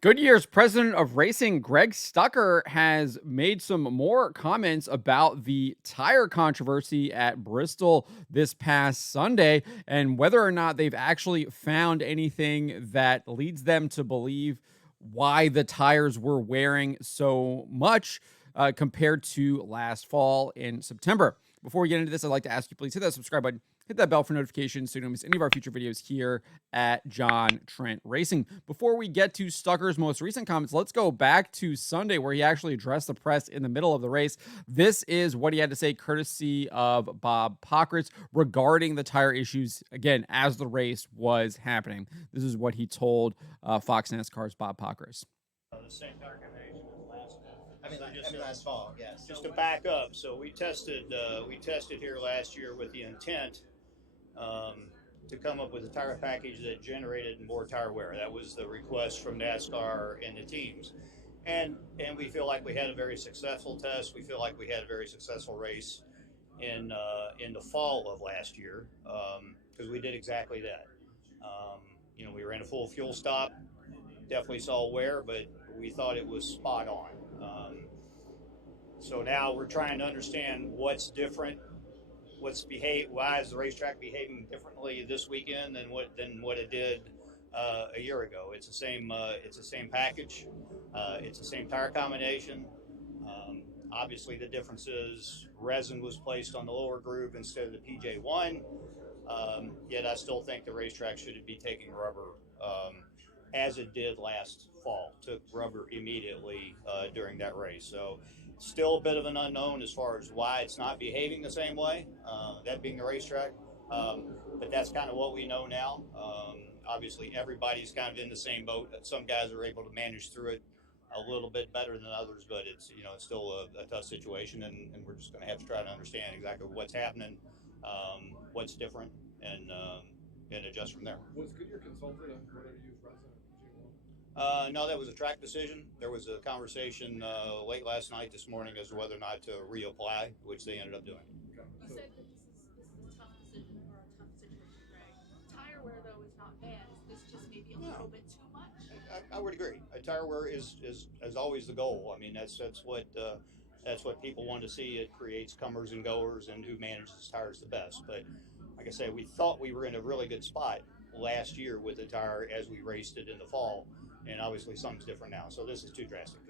Goodyear's president of racing, Greg Stucker, has made some more comments about the tire controversy at Bristol this past Sunday and whether or not they've actually found anything that leads them to believe why the tires were wearing so much compared to last fall in September. Before we get into this, I'd like to ask you, please hit that subscribe button, hit that bell for notifications so you don't miss any of our future videos here at John Trent Racing. Before we get to Stucker's most recent comments, let's go back to Sunday where he actually addressed the press in the middle of the race. This is what he had to say, courtesy of Bob Pockrass, regarding the tire issues, again, as the race was happening. This is what he told Fox NASCAR's Bob Pockrass. The same tire combination as last last fall, yes. Just to back up, so we tested here last year with the intent to come up with a tire package that generated more tire wear. That was the request from NASCAR and the teams, and we feel like we had a very successful test. We feel like we had a very successful race in the fall of last year because we did exactly that. We ran a full fuel stop. Definitely saw wear, but we thought it was spot on. So now we're trying to understand what's different, why is the racetrack behaving differently this weekend than what it did a year ago. It's the same package, it's the same tire combination. Obviously, the difference is resin was placed on the lower groove instead of the PJ1. Yet I still think the racetrack should be taking rubber. As it did last fall, took rubber immediately during that race. So still a bit of an unknown as far as why it's not behaving the same way, that being the racetrack. But that's kind of what we know now. Obviously, everybody's kind of in the same boat. Some guys are able to manage through it a little bit better than others, but it's still a tough situation, and we're just going to have to try to understand exactly what's happening, what's different, and adjust from there. Was Goodyear consulted on whether to use resin? No, that was a track decision. There was a conversation late last night, this morning, as to whether or not to reapply, which they ended up doing. You said that this is a tough decision or a tough situation, Greg. Tire wear, though, is not bad. Is this just maybe a little bit too much? I would agree. Tire wear is always the goal. I mean, that's what people want to see. It creates comers and goers and who manages tires the best. But like I say, we thought we were in a really good spot last year with the tire as we raced it in the fall. And obviously something's different now. So this is too drastic.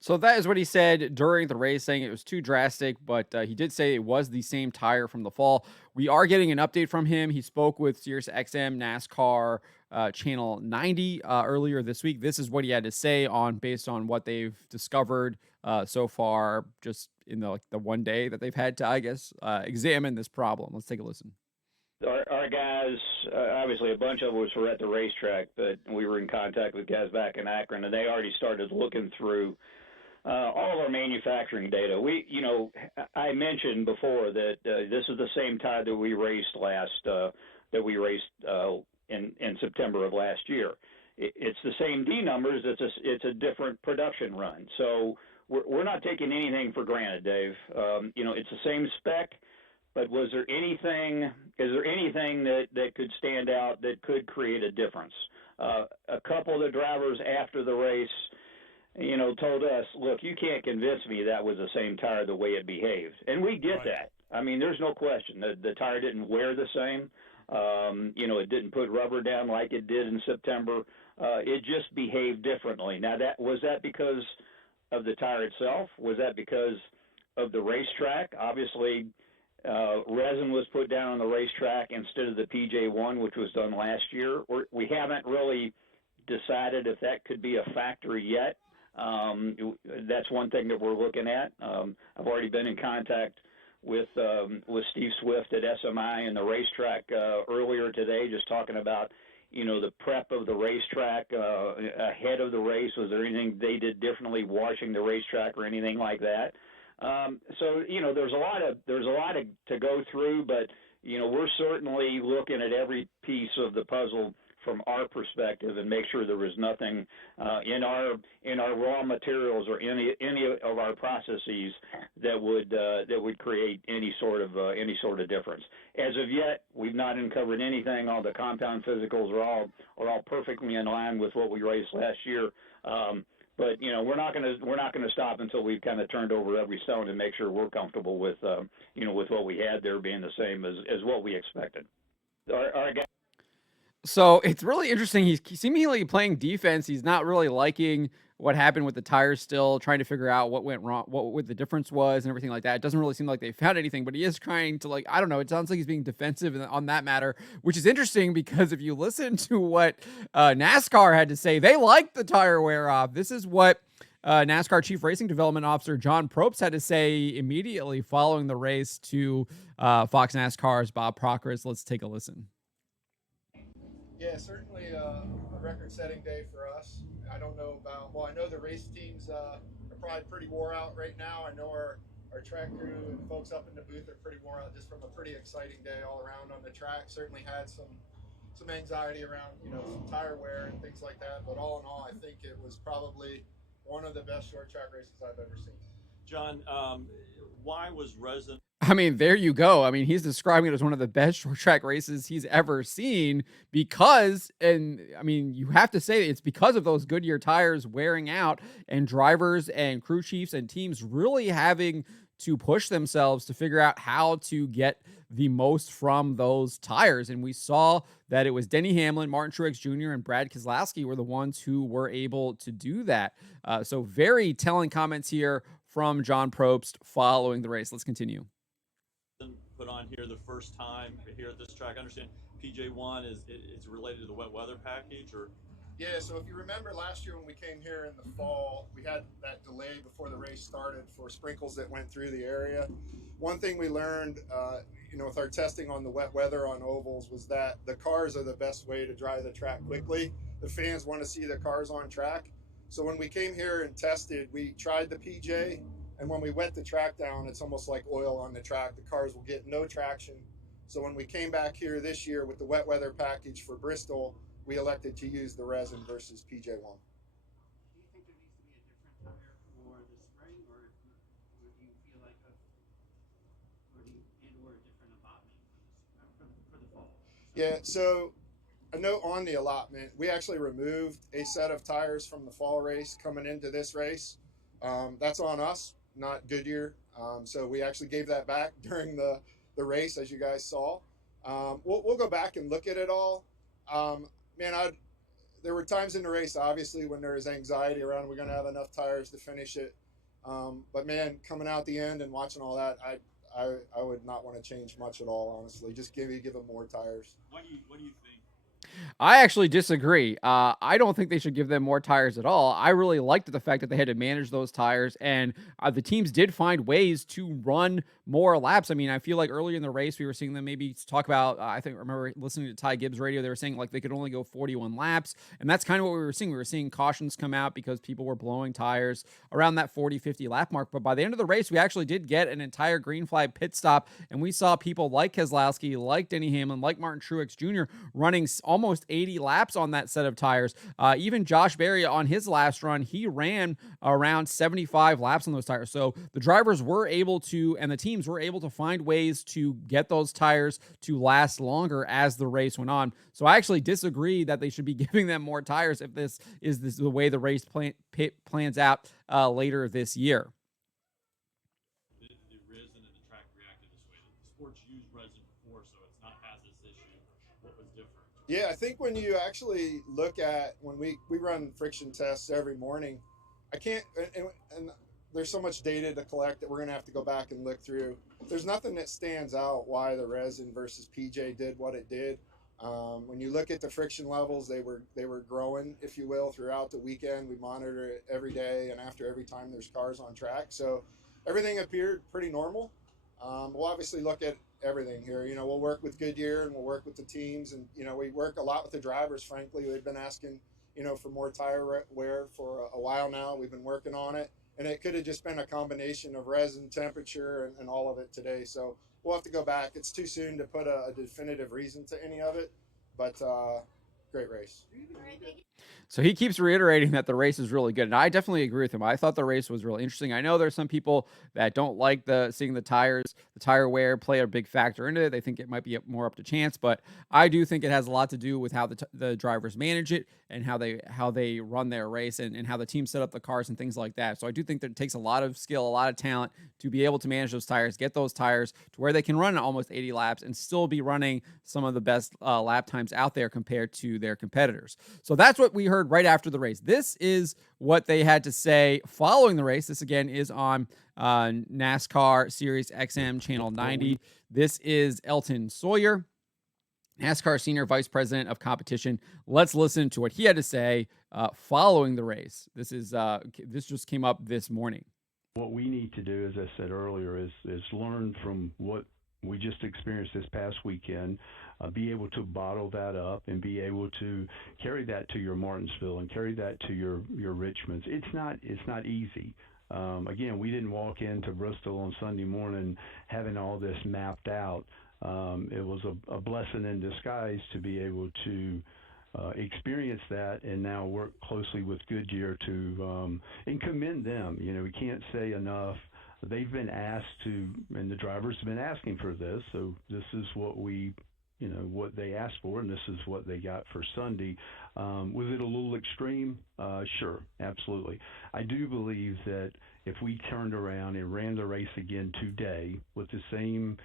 So that is what he said during the race, saying it was too drastic, but he did say it was the same tire from the fall. We are getting an update from him. He spoke with Sirius XM NASCAR Channel 90 earlier this week. This is what he had to say based on what they've discovered so far, just in the one day that they've had to, I guess, examine this problem. Let's take a listen. Our guys, obviously a bunch of us were at the racetrack, but we were in contact with guys back in Akron, and they already started looking through all of our manufacturing data. I mentioned before that this is the same tire that we raced in September of last year. It's the same D numbers. It's a different production run. So we're not taking anything for granted, Dave. It's the same spec. But is there anything that could stand out that could create a difference? A couple of the drivers after the race, told us, look, you can't convince me that was the same tire the way it behaved. And we get that. I mean, there's no question. The tire didn't wear the same. It didn't put rubber down like it did in September. It just behaved differently. Now, was that because of the tire itself? Was that because of the racetrack? Obviously, resin was put down on the racetrack instead of the PJ1, which was done last year. We haven't really decided if that could be a factor yet. That's one thing that we're looking at. I've already been in contact with Steve Swift at SMI and the racetrack earlier today, just talking about the prep of the racetrack ahead of the race. Was there anything they did differently washing the racetrack or anything like that? So there's a lot to go through, but we're certainly looking at every piece of the puzzle from our perspective and make sure there was nothing in our raw materials or any of our processes that would create any sort of difference. As of yet, we've not uncovered anything. All the compound physicals are all perfectly in line with what we raced last year. But we're not going to stop until we've kind of turned over every stone and make sure we're comfortable with with what we had there being the same as what we expected. Our guys. So it's really interesting. He's seemingly playing defense. He's not really liking what happened with the tires still, trying to figure out what went wrong, what the difference was and everything like that. It doesn't really seem like they found anything, but he is trying to, like, I don't know, it sounds like he's being defensive on that matter, which is interesting because if you listen to what NASCAR had to say, they liked the tire wear off. This is what NASCAR Chief Racing Development Officer John Probst had to say immediately following the race to Fox NASCAR's Bob Procris. Let's take a listen. Yeah, certainly a record-setting day for us. I don't know I know the race teams are probably pretty wore out right now. I know our track crew and folks up in the booth are pretty wore out just from a pretty exciting day all around on the track. Certainly had some anxiety around, some tire wear and things like that. But all in all, I think it was probably one of the best short track races I've ever seen. John, why was resin? I mean, there you go. I mean, he's describing it as one of the best short track races he's ever seen because, and I mean, you have to say it's because of those Goodyear tires wearing out and drivers and crew chiefs and teams really having to push themselves to figure out how to get the most from those tires. And we saw that it was Denny Hamlin, Martin Truex Jr., and Brad Keselowski were the ones who were able to do that. So very telling comments here from John Probst following the race. Let's continue. Put on here the first time here at this track. I understand PJ1 is related to the wet weather package, or yeah. So if you remember last year when we came here in the fall, we had that delay before the race started for sprinkles that went through the area. One thing we learned, with our testing on the wet weather on ovals, was that the cars are the best way to dry the track quickly. The fans want to see the cars on track. So when we came here and tested, we tried the PJ. And when we wet the track down, it's almost like oil on the track. The cars will get no traction. So when we came back here this year with the wet weather package for Bristol, we elected to use the resin versus PJ1. Do you think there needs to be a different tire for the spring, or do you feel like or a different allotment for the fall? Yeah, so a note on the allotment, we actually removed a set of tires from the fall race coming into this race. That's on us, not Goodyear. So we actually gave that back during the race, as you guys saw. We'll go back and look at it all. There were times in the race, obviously, when there was anxiety around we're going to have enough tires to finish it. But man, coming out the end and watching all that, I would not want to change much at all, honestly. Just give them more tires. What do you think? I actually disagree. I don't think they should give them more tires at all. I really liked the fact that they had to manage those tires, and the teams did find ways to run more laps. I mean, I feel like earlier in the race, we were seeing them maybe talk about, I remember listening to Ty Gibbs radio, they were saying like they could only go 41 laps, and that's kind of what we were seeing. We were seeing cautions come out because people were blowing tires around that 40, 50 lap mark, but by the end of the race, we actually did get an entire green flag pit stop, and we saw people like Keselowski, like Denny Hamlin, like Martin Truex Jr. running almost 80 laps on that set of tires. Even Josh Berry on his last run, he ran around 75 laps on those tires. So the drivers were able to, and the teams were able to find ways to get those tires to last longer as the race went on. So I actually disagree that they should be giving them more tires if this is the way the race plans out later this year. The resin and the track reacted this way. The sports used resin before, so it's not has this issue. What was different? Yeah, I think when you actually look at, when we run friction tests every morning, I can't, and there's so much data to collect that we're going to have to go back and look through. There's nothing that stands out why the resin versus PJ did what it did. When you look at the friction levels, they were growing, if you will, throughout the weekend. We monitor it every day and after every time there's cars on track. So everything appeared pretty normal. We'll obviously look at everything here. We'll work with Goodyear and we'll work with the teams, and we work a lot with the drivers. Frankly, they've been asking for more tire wear for a while now. We've been working on it, and it could have just been a combination of resin, temperature, and all of it today. So we'll have to go back. It's too soon to put a definitive reason to any of it, but great race. So he keeps reiterating that the race is really good, and I definitely agree with him. I thought the race was really interesting. I know there's some people that don't like seeing the tire wear play a big factor into it. They think it might be more up to chance, but I do think it has a lot to do with how the drivers manage it and how they run their race and how the team set up the cars and things like that. So I do think that it takes a lot of skill, a lot of talent to be able to manage those tires, get those tires to where they can run almost 80 laps and still be running some of the best lap times out there compared to their competitors. So that's what we heard right after the race. This is what they had to say following the race. This again is on NASCAR Sirius XM channel 90. This is Elton Sawyer, NASCAR Senior Vice President of Competition. Let's listen to what he had to say following the race. This just came up this morning. What we need to do, as I said earlier, is learn from what we just experienced this past weekend, be able to bottle that up and be able to carry that to your Martinsville and carry that to your Richmonds. It's not easy. Again, we didn't walk into Bristol on Sunday morning having all this mapped out. It was a blessing in disguise to be able to experience that and now work closely with Goodyear to and commend them. We can't say enough. They've been asked to, and the drivers have been asking for this, so this is what what they asked for, and this is what they got for Sunday. Was it a little extreme? Sure, absolutely. I do believe that if we turned around and ran the race again today with the same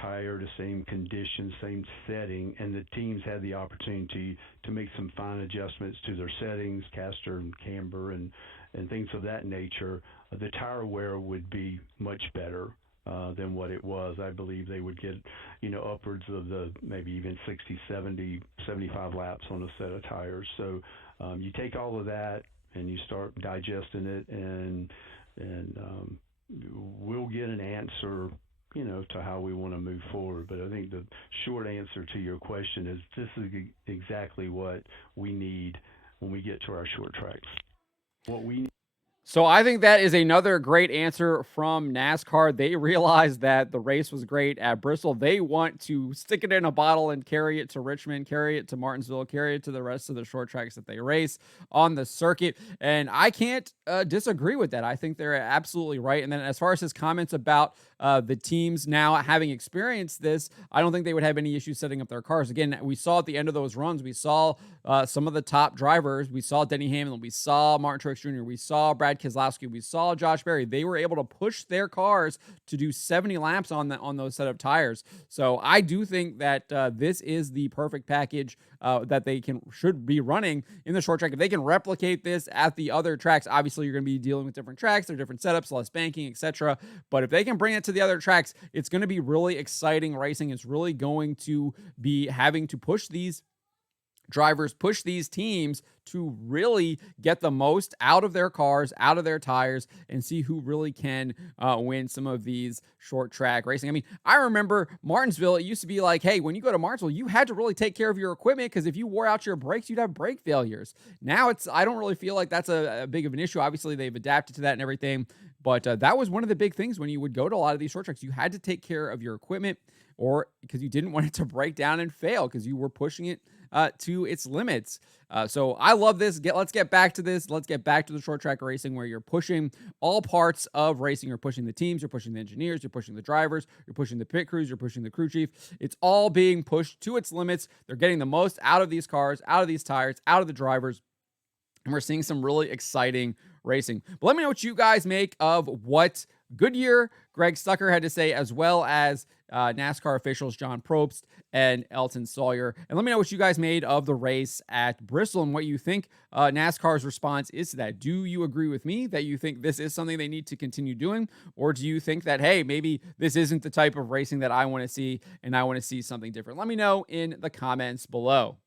tire, the same conditions, same setting, and the teams had the opportunity to make some fine adjustments to their settings, caster and camber and things of that nature, the tire wear would be much better than what it was. I believe they would get, upwards of the maybe even 60, 70, 75 laps on a set of tires. So you take all of that and you start digesting it, and we'll get an answer, to how we want to move forward. But I think the short answer to your question is this is exactly what we need when we get to our short tracks. So I think that is another great answer from NASCAR. They realized that the race was great at Bristol. They want to stick it in a bottle and carry it to Richmond, carry it to Martinsville, carry it to the rest of the short tracks that they race on the circuit. And I can't disagree with that. I think they're absolutely right. And then as far as his comments about the teams now having experienced this, I don't think they would have any issues setting up their cars. Again, we saw at the end of those runs, we saw some of the top drivers. We saw Denny Hamlin. We saw Martin Truex Jr. We saw Brad Keselowski. We saw Josh Berry. They were able to push their cars to do 70 laps on those set of tires. So I do think that this is the perfect package that they should be running in the short track. If they can replicate this at the other tracks, obviously you're going to be dealing with different tracks, they're different setups, less banking, etc. But if they can bring it to the other tracks, it's going to be really exciting racing. It's really going to be having to push these drivers, push these teams to really get the most out of their cars, out of their tires, and see who really can win some of these short track racing. I mean, I remember Martinsville, it used to be like, hey, when you go to Martinsville, you had to really take care of your equipment because if you wore out your brakes, you'd have brake failures. Now I don't really feel like that's a big of an issue. Obviously, they've adapted to that and everything, but that was one of the big things when you would go to a lot of these short tracks. You had to take care of your equipment, or because you didn't want it to break down and fail because you were pushing it to its limits. So I love this. Let's get back to this. Let's get back to the short track racing where you're pushing all parts of racing. You're pushing the teams, you're pushing the engineers, you're pushing the drivers, you're pushing the pit crews, you're pushing the crew chief. It's all being pushed to its limits. They're getting the most out of these cars, out of these tires, out of the drivers. And we're seeing some really exciting racing. But let me know what you guys make of what Goodyear, Greg Stucker had to say, as well as NASCAR officials John Probst and Elton Sawyer. And let me know what you guys made of the race at Bristol and what you think NASCAR's response is to that. Do you agree with me that you think this is something they need to continue doing? Or do you think that, hey, maybe this isn't the type of racing that I want to see and I want to see something different? Let me know in the comments below.